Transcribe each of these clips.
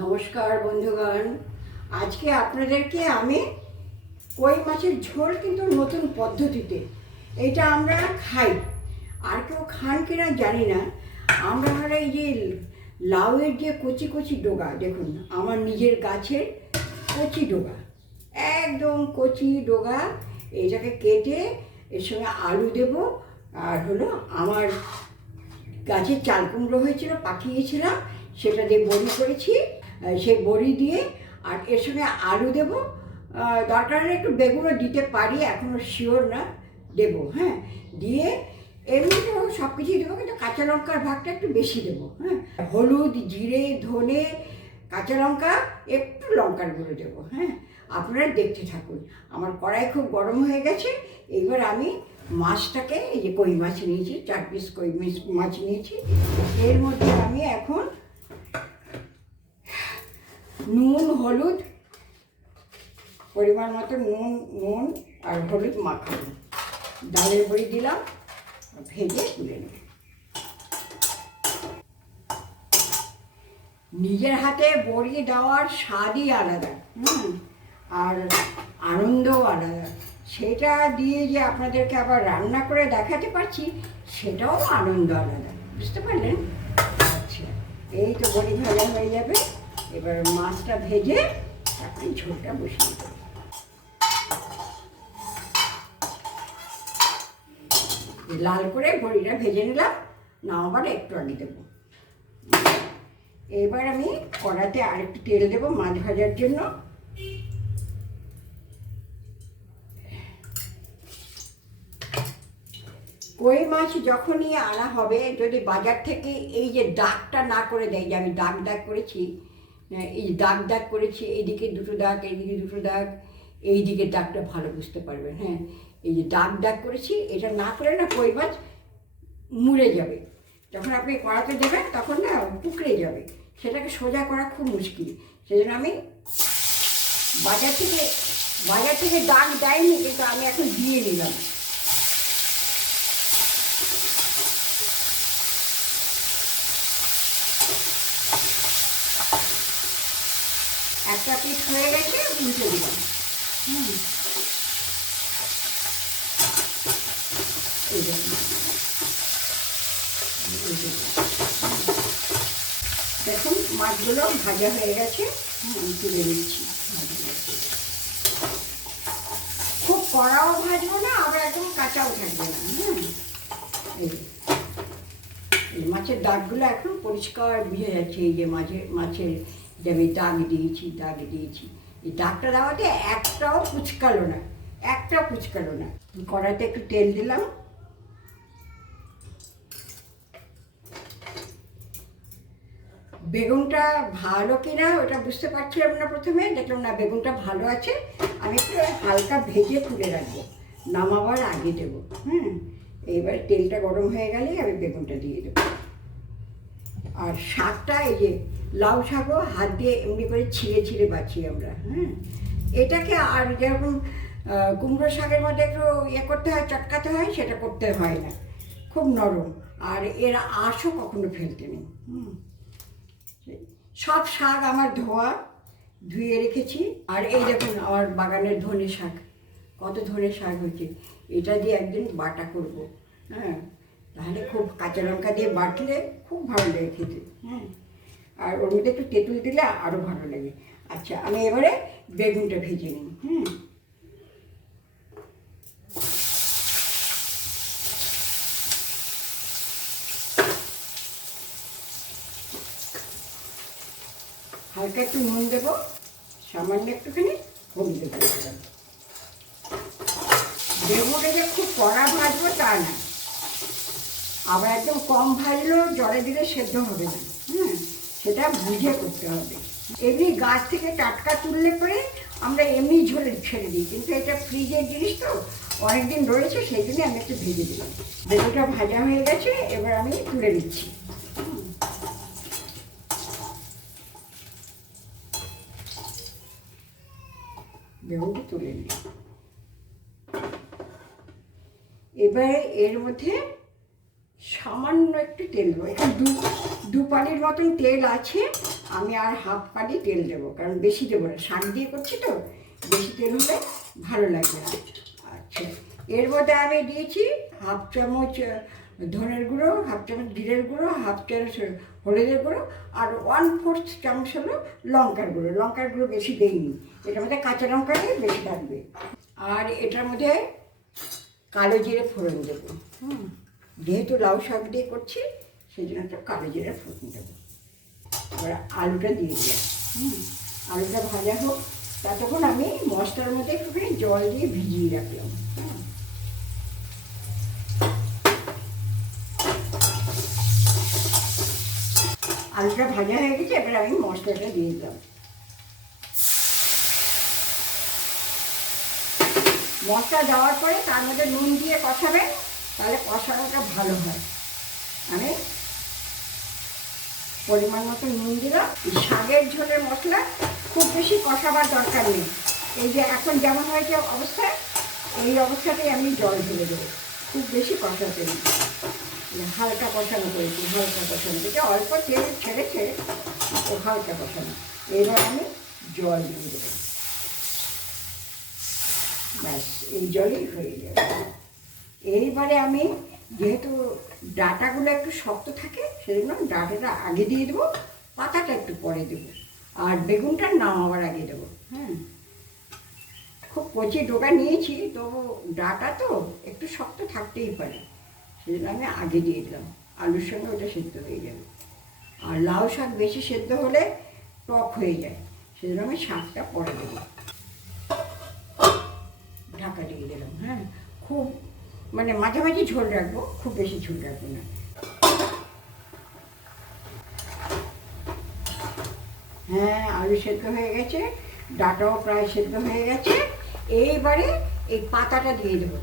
নমস্কার বন্ধুগণ, আজকে আপনাদেরকে আমি কই মাছের ঝোল কিন্তু নতুন পদ্ধতিতে এটা আমরা খাই। আর কেউ খান কিনা জানি না। আমরা এই যে লাউয়ের যে কচি কচি ডগা, দেখুন আমার নিজের গাছের কচি ডগা, একদম কচি ডগা, এটাকে কেটে এর সঙ্গে আলু দেব। আর হলো আমার গাছের চাল কুমড়ো হয়েছিল, পাঠিয়েছিলাম, সেটা দিয়ে বড়ি করেছি। সেই বড়ি দিয়ে আর এর সঙ্গে আলু দেব, দরকার হলে একটু বেগুনও দিতে পারি, এখনও শিওর না, দেবো। হ্যাঁ, দিয়ে এমনি তো সব কিছুই দেবো, কিন্তু কাঁচা লঙ্কার ভাগটা একটু বেশি দেবো। হ্যাঁ, হলুদ, জিরে, ধনে, কাঁচা লঙ্কা, একটু লঙ্কার গুঁড়ো দেবো। হ্যাঁ, আপনারা দেখতে থাকুন। আমার কড়াই খুব গরম হয়ে গেছে। এবার আমি মাছটাকে, এই যে কই মাছ নিয়েছি, 4 পিস কই মাছ নিয়েছি, এর মধ্যে আমি এখন নুন, হলুদ, পরিমাণ মতো নুন আর হলুদ মাখাবো, ডালের বড়ি দিলাম, ভেজে তুলে নেব। নিজের হাতে বড়ি দেওয়ার স্বাদই আলাদা, আর আনন্দও আলাদা। সেটা দিয়ে যে আপনাদেরকে আবার রান্না করে দেখাতে পারছি, সেটাও আনন্দ আলাদা, বুঝতে পারলেন? আচ্ছা, এই তো বড়ি ভাজা হয়ে যাবে। এবার মাছটা ভেজে তারপরে ঝোলটা বসিয়ে দেবো। লাল করে বড়িটা ভেজে নিলাম, নামাবার একটু আগে দেবো। এবার আমি কড়াতে আরেকটু তেল দেবো মাছ ভাজার জন্য। কই মাছ যখনই আনা হবে, যদি বাজার থেকে এই যে দাগটা না করে দেয়, যে আমি দাগ করেছি, এই যে দাগ করেছি, এইদিকে দুটো দাগ, এইদিকে দুটো দাগ, এই দিকের দাগটা ভালো বুঝতে পারবেন। হ্যাঁ, এই যে দাগ করেছি, এটা না করে না কই মাছ মুড়ে যাবে। যখন আপনি কড়াতে দেবেন তখন না পুকড়ে যাবে, সেটাকে সোজা করা খুব মুশকিল। সেজন্য আমি বাজার থেকে দাগ দেয়নি, কিন্তু আমি এখন দিয়ে নিলাম। একটা পিস হয়ে গেছে, উল্টে দিলাম। এই দেখুন মাছগুলো ভাজা হয়ে গেছে, তুলে দিচ্ছি। খুব কড়াও ভাজবো না, আবার একদম কাঁচাও থাকবে না। এই মাছের দাগগুলো এখন পরিষ্কার বুঝে যাচ্ছে। এই যে মাছের যে আমি দাগ দিয়েছি, এই দাগটা দেওয়াতে একটাও কুচকালো না। কড়াইতে একটু তেল দিলাম, বেগুনটা ভালো কিনা ওটা বুঝতে পারছিলাম না। প্রথমে দেখলাম না বেগুনটা ভালো আছে, আমি একটু হালকা ভেজে তুলে রাখবো, নামাবার আগে দেবো। এইবার তেলটা গরম হয়ে গেলেই আমি বেগুনটা দিয়ে দেবো। আর শাকটা, এই যে লাউ শাকও হাত দিয়ে এমনি করে ছিঁড়ে বাছি আমরা। এটাকে আর যেরকম কুমড়ো শাকের মধ্যে একটু করতে হয়, চটকাতে হয়, সেটা করতে হয় না, খুব নরম। আর এর আঁশও কখনো ফেলতে নেই। সব শাক আমার ধুয়ে রেখেছি। আর এই দেখুন আমার বাগানের ধনে শাক, কত ধনে শাক হয়েছে। এটা দিয়ে একদিন বাটা করব। তাহলে খুব কাঁচা লঙ্কা দিয়ে বাটলে খুব ভালো লাগে খেতে। আর ওর মধ্যে একটু তেঁতুল দিলে আরও ভালো লাগে। আচ্ছা, আমি এবারে বেগুনটা ভেজে নিই। হালকা একটু নুন দেবো, সামান্য একটুখানি হলুদ দেবো। বেগুনটা যে খুব কড়া ভাজবো তা না, আবার একদম কম ভাজলেও জলে দিলে সেদ্ধ হবে না। সেটা বুঝে করতে হবে। এমনি গাছ থেকে টাটকা তুললে পরে আমরা এমনি ঝোলে ছেড়ে দিই, কিন্তু এটা ফ্রিজের জিনিস তো অনেকদিন রয়েছে, সেই জন্য আমি একটু ভেজে দিলাম। বেগুনটা ভাজা হয়ে গেছে, এবার আমি তুলে দিচ্ছি। বেগুনটা তুলে নিই। এবারে এর মধ্যে সামান্য একটু তেল দেবো। এখানে দু পানির মতন তেল আছে, আমি আর হাফ কাটি তেল দেবো, কারণ বেশি দেবো না, শাক দিয়ে করছি তো, বেশি তেল হলে ভালো লাগবে না। আচ্ছা, এর মধ্যে আমি দিয়েছি হাফ চামচ ধনের গুঁড়ো, হাফ চামচ জিরের গুঁড়ো, হাফ চামচ হলুদের গুঁড়ো, আর 1/4 চামচ হলো লঙ্কার গুঁড়ো। লঙ্কার গুঁড়ো বেশি দেইনি, এটার মধ্যে কাঁচা লঙ্কা দিয়ে বেশি থাকবে। আর এটার মধ্যে কালো জিরে ফোড়ন দেবো। যেহেতু লাউ শাক দিয়ে করছি সেই জন্য একটা কালো জিরে ফোড়ন দেবো। এবার আলুটা দিয়ে দিলাম। আলুটা ভাজা হোক, ততক্ষণ আমি মশলার মধ্যে একটুখানি জল দিয়ে ভিজিয়ে রাখলাম। আলুটা ভাজা হয়ে গেছে, এবার আমি মশলাটা দিয়ে দিলাম। মশলা দেওয়ার পরে তার মধ্যে নুন দিয়ে কষাবেন, তাহলে কষানোটা ভালো হয়। আমি পরিমাণ মতো নুন দিলাম। শাকের ঝোলের মশলা খুব বেশি কষাবার দরকার নেই। এই যে এখন যেমন হয়েছে অবস্থা, এই অবস্থাতেই আমি জল ঢেলে দেবো, খুব বেশি কষাতে নেই। হালকা কষানো করেছি, হালকা কষানো থেকে অল্প তেল ছেড়েছে, ও হালকা কষানো। এবার আমি জল দিয়ে দেবো, ব্যাস এই জলেই হয়ে যাবে। এইবারে আমি যেহেতু ডাঁটাগুলো একটু শক্ত থাকে, সেজন্য ডাঁটাটা আগে দিয়ে দেবো, পাতাটা একটু পরে দেবো, আর বেগুনটা নামাবার আগে দেবো। খুব কচি ডোকা নিয়েছি, তো ডাঁটা তো একটু শক্ত থাকতেই পারে, সেজন্য আমি আগে দিয়ে দিলাম। আলুর সঙ্গে ওটা সেদ্ধ হয়ে যাবে। আর লাউ শাক বেশি সেদ্ধ হলে টক হয়ে যায়, সেজন্য আমি শাকটা পরে দেবো। ঢাকা দিয়ে দিলাম। খুব মানে মাঝামাঝি ঝোল রাখবো, খুব বেশি ঝোল রাখবো না। আলু সেদ্ধ হয়ে গেছে, ডাঁটাও প্রায় সেদ্ধ হয়ে গেছে। এইবারে এই পাতাটা দিয়ে দেবো,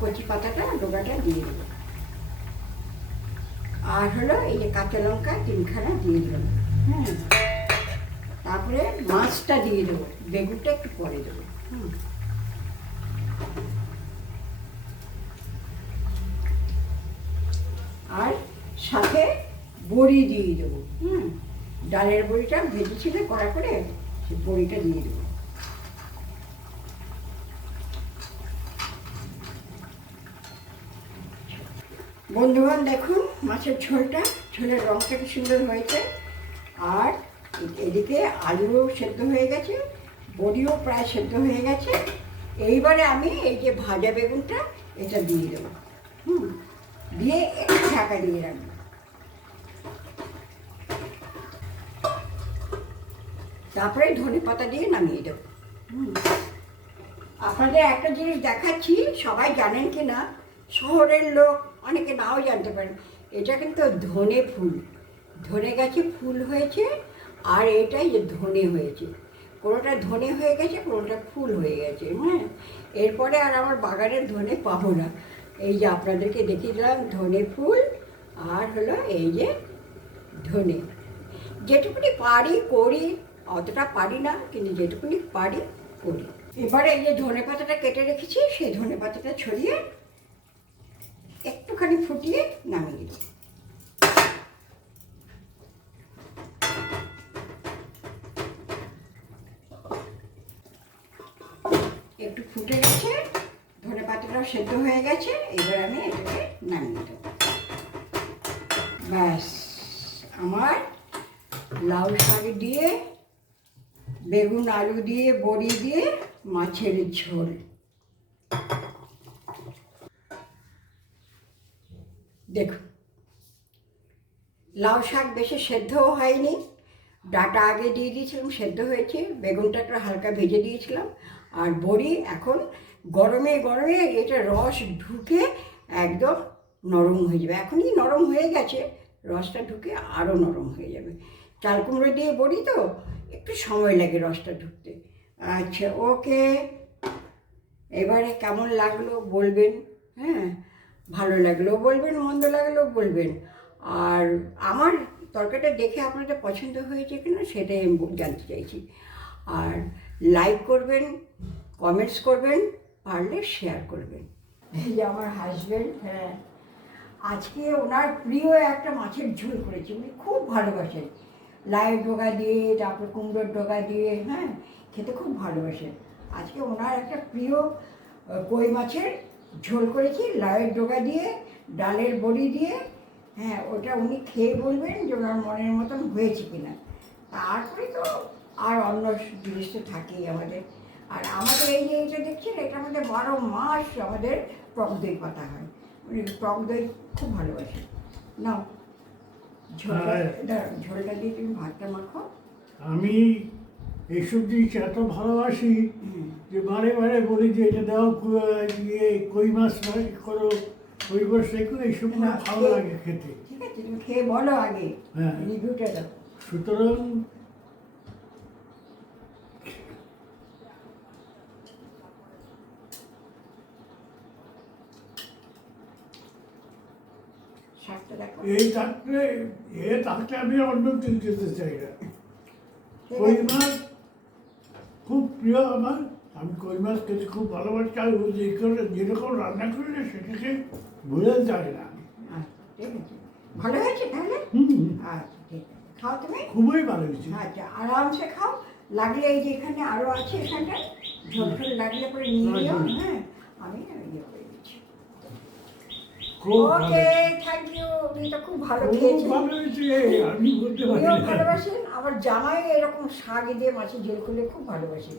কচি পাতাটা ডোকাটা দিয়ে দেবো। আর হলো এই যে কাঁচা লঙ্কা 3খানা দিয়ে দিলাম। তারপরে মাছটা দিয়ে দেবো, বেগুনটা একটু পরে দেবো। আর সাথে বড়ি দিয়ে দেবো। ডালের বড়িটা ভেজেছিল কড়া করে, সেই বড়িটা দিয়ে দেবো। বন্ধুগণ দেখুন মাছের ঝোলটা, ঝোলের রঙটা কি সুন্দর হয়েছে। আর এদিকে আলুও সেদ্ধ হয়ে গেছে, বড়িও প্রায় সেদ্ধ হয়ে গেছে। এইবারে আমি এই যে ভাজা বেগুনটা এটা দিয়ে দেবো, দিয়ে একটু ঢাকা দিয়ে রাখবো। তারপরে ধনে পাতা দিয়ে নামিয়ে দেবো। আপনাদের একটা জিনিস দেখাচ্ছি, সবাই জানেন কি না, শহরের লোক অনেকে নাও জানতে পারেন, এটা কিন্তু ধনে ফুল, ধনে গাছে ফুল হয়েছে। আর এটাই যে ধনে হয়েছে, কোনোটা ধনে হয়ে গেছে, কোনোটা ফুল হয়ে গেছে। এরপরে আর আমার বাগানের ধনে পাবো না। এই যে আপনাদেরকে দেখিয়ে দিলাম ধনে ফুল, আর হলো এই যে ধনে। যেটুকুনি পারি করি, অতটা পারি না, কিন্তু যেটুকুনি পারি করি। এবারে এই যে ধনে পাতাটা কেটে রেখেছি, সেই ধনে পাতাটা ছড়িয়ে একটুখানি ফুটিয়ে নামিয়ে দিই। একটু ফুটে গেছে, ধনে পাতাটাও সেদ্ধ হয়ে গেছে, এবার আমি এটাকে নামিয়ে দেব। ব্যাস আমার লাউ শাক দিয়ে, বেগুন আলু দিয়ে, বড়ি দিয়ে মাছের ঝোল। দেখুন লাউ শাক বেশি সেদ্ধও হয়নি, ডাঁটা আগে দিয়ে দিয়েছিলাম, সেদ্ধ হয়েছে, বেগুনটা একটু হালকা ভেজে দিয়েছিলাম, আর বড়ি এখন গরমে গরমে এটা রস ঢুকে একদম নরম হয়ে যাবে। এখনই নরম হয়ে গেছে, রসটা ঢুকে আরও নরম হয়ে যাবে। চাল কুমড়ো দিয়ে বড়ি তো একটু সময় লাগে রসটা ঢুকতে। আচ্ছা, ওকে, এবারে কেমন লাগলো বলবেন। ভালো লাগলেও বলবেন, মন্দ লাগলেও বলবেন। আর আমার তরকারিটা দেখে আপনাদের পছন্দ হয়েছে কিনা সেটাই আমি জানতে চাইছি। আর লাইক করবেন, কমেন্টস করবেন, পারলে শেয়ার করবেন। এই যে আমার হাজব্যান্ড, আজকে ওনার প্রিয় একটা মাছের ঝোল করেছি, উনি খুব ভালোবাসেন। লাউয়ের ডগা দিয়ে, তারপর কুমড়োর ডগা দিয়ে, হ্যাঁ, খেতে খুব ভালোবাসে। আজকে ওনার একটা প্রিয় কই মাছের ঝোল করেছি লাউয়ের ডগা দিয়ে, ডালের বড়ি দিয়ে। হ্যাঁ, ওটা উনি খেয়ে বলবেন যে ওনার মনের মতন হয়েছে কিনা। তারপরে তো আর অন্য জিনিস তো থাকেই আমাদের। আর আমাদের এই যে এইটা দেখছেন, এটা আমাদের 12 মাস আমাদের টক দই পাতা হয়। উনি টক দই খুব ভালোবাসে। নাও ঝোলটা, দাঁড়াও, ঝোলটা দিয়ে তুমি ভাতটা মাখো। আমি এইসব জিনিস এত ভালোবাসি যে বারে বারে বলি যে এটা দাও, ইয়ে কই মাছ করো, কই মাছ করো, এইসব না, ভালো লাগে খেতে। ঠিক আছে, তুমি খেয়ে বলো আগে, হ্যাঁ। রিভিউটা দাও। সুতরাং শাকটা দেখো। থাকলে আমি অন্য কিছু খেতে চাই না। ঠিক কই আছে। মাছ খুব প্রিয় আমার। আমি কই মাছ খেতে খুব ভালোবাসি। আর ও যেরকম রান্না করলে সেটাকে বোঝা যায় না। আচ্ছা, ঠিক আছে, ভালো হয়েছে তাহলে। হুম, আচ্ছা, ঠিক আছে, খাও তুমি। খুবই ভালো হয়েছে। আচ্ছা, আরামসে খাও। লাগলে এই যে এখানে আরো আছে, এখানটায় ঝোল ঝোল লাগলে পরে নিয়ে নিও। হ্যাঁ, আমি ইয়ে করে দিচ্ছি। খুব ভালো। ওকে, থ্যাংক ইউ। উনি তো খুব ভালো খুব খেয়েছেন। ভালো হয়েছে, আমি বলতে পারি উনিও না। ভালোবাসেন, আবার জামাই এরকম শাক দিয়ে মাছের ঝোল করলে খুব ভালোবাসে।